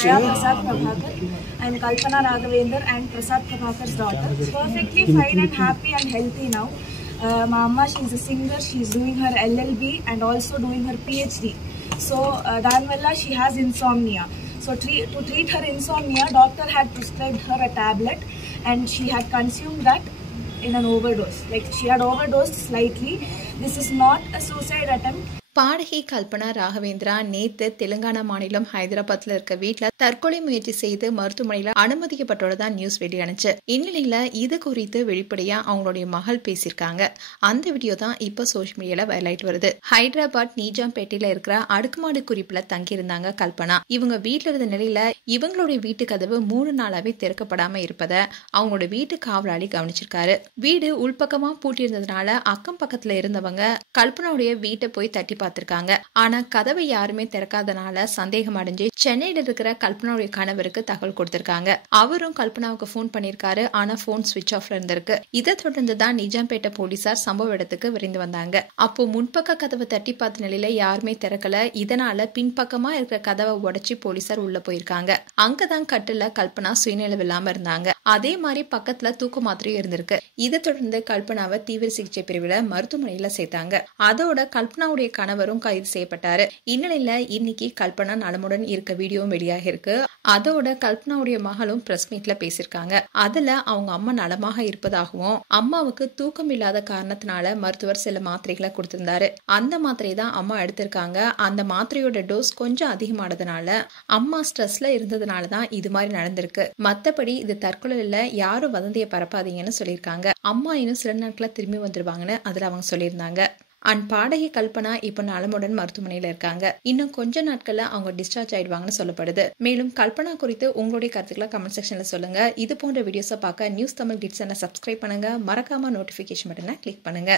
Daya Prasad Prabhakar. I am Kalpana Raghavendra and Prasad Prabhakar's daughter. Perfectly fine and happy and healthy now. My mama, she is a singer. She is doing her LLB and also doing her PhD. So Danvalla, she has insomnia. So to treat her insomnia, doctor had prescribed her a tablet, and she had consumed that in an overdose. Like she had overdosed slightly. This is not a suicide attempt. பாடகி கல்பனா ராகவேந்திரா நேத்து தெலுங்கானா மாநிலம் ஹைதராபாத்ல இருக்க வீட்டுல தற்கொலை முயற்சி செய்து மருத்துவமனையில அனுமதிக்கப்பட்டுள்ளதா நியூஸ் வெளியானுச்சு. இந்நிலையில இது குறித்து வெளிப்படையா அவங்களுடைய மகள் பேசியிருக்காங்க. அந்த வீடியோ தான் இப்ப சோசியல் மீடியால வைரல் ஆயிட்டு வருது. ஹைதராபாத் நீஜாம்பேட்டையில இருக்கிற அடுக்குமாடி குறிப்புல தங்கி இருந்தாங்க கல்பனா. இவங்க வீட்டுல இருந்த நிலையில இவங்களுடைய வீட்டு கதவு 3 நாளாவே திறக்கப்படாம இருப்பத அவங்களோட வீட்டு காவலாளி கவனிச்சிருக்காரு. வீடு உள்பக்கமா பூட்டி இருந்ததுனால அக்கம் பக்கத்துல இருந்தவங்க கல்பனாவுடைய வீட்டை போய் தட்டி பார்த்திருக்காங்க. ஆனா கதவை யாருமே திறக்காதனால சந்தேகம் அடைஞ்சு சென்னையில இருக்கிற கல்பனாவுடைய கணவருக்கு தகவல் கொடுத்திருக்காங்க. அவரும் கல்பனாவுக்கு போன் பண்ணிருக்காரு. ஆனா போன் சுவிட்ச் ஆஃப்ல இருந்திருக்கு. இதை தொடர்ந்துதான் நிஜாம்பேட்டை போலீசார் சம்பவ இடத்துக்கு விரைந்து வந்தாங்க. அப்போ முன்பக்க கதவை தட்டி பார்த்த நிலையில யாருமே திறக்கல. இதனால பின்பக்கமா இருக்கிற கதவை உடைச்சு போலீசார் உள்ள போயிருக்காங்க. அங்கதான் கட்டுல கல்பனா சுயநினைவு இல்லாம இருந்தாங்க. அதே மாதிரி பக்கத்துல தூக்க மாத்திரையும் இருந்திருக்கு. இதை தொடர்ந்து கல்பனாவை தீவிர சிகிச்சை பிரிவுல மருத்துவமனையில சேர்த்தாங்க. அதோட கல்பனாவுடைய கணவரும் கைது செய்யப்பட்டாரு. இந்நிலையில இன்னைக்கு கல்பனா நலமுடன் இருக்க வீடியோவும் வெளியாக இருக்கு. அதோட கல்பனாவுடைய மகளும் பிரஸ் மீட்ல பேசியிருக்காங்க. அதுல அவங்க அம்மா நலமாக இருப்பதாகவும் அம்மாவுக்கு தூக்கம் இல்லாத காரணத்தினால மருத்துவர் சில மாத்திரைகளை கொடுத்திருந்தாரு. அந்த மாத்திரை தான் அம்மா எடுத்திருக்காங்க. அந்த மாத்திரையோட டோஸ் கொஞ்சம் அதிகமானதுனால அம்மா ஸ்ட்ரெஸ்ல இருந்ததுனாலதான் இது மாதிரி நடந்திருக்கு. மத்தபடி இது தற்கொலை இல்ல, யாரும் வதந்திய பரப்பாதீங்கன்னு சொல்லியிருக்காங்க. அம்மா இன்னும் சில நாட்கள திரும்பி வந்துருவாங்கன்னு அதுல அவங்க சொல்லியிருந்தாங்க. பாடகி கல்பனா இப்ப நலமுடன் மருத்துவமனையில இருக்காங்க. இன்னும் கொஞ்ச நாட்கள்ல அவங்க டிஸ்சார்ஜ் ஆயிடுவாங்கன்னு சொல்லப்படுது. மேலும் கல்பனா குறித்து உங்களுடைய கருத்துக்களை கமெண்ட் செக்ஷன்ல சொல்லுங்க. இது போன்ற வீடியோஸை பார்க்க நியூஸ் தமிழ் கிட்ஸ் சப்ஸ்கிரைப் பண்ணுங்க. மறக்காம நோட்டிபிகேஷன் பட்டனை கிளிக் பண்ணுங்க.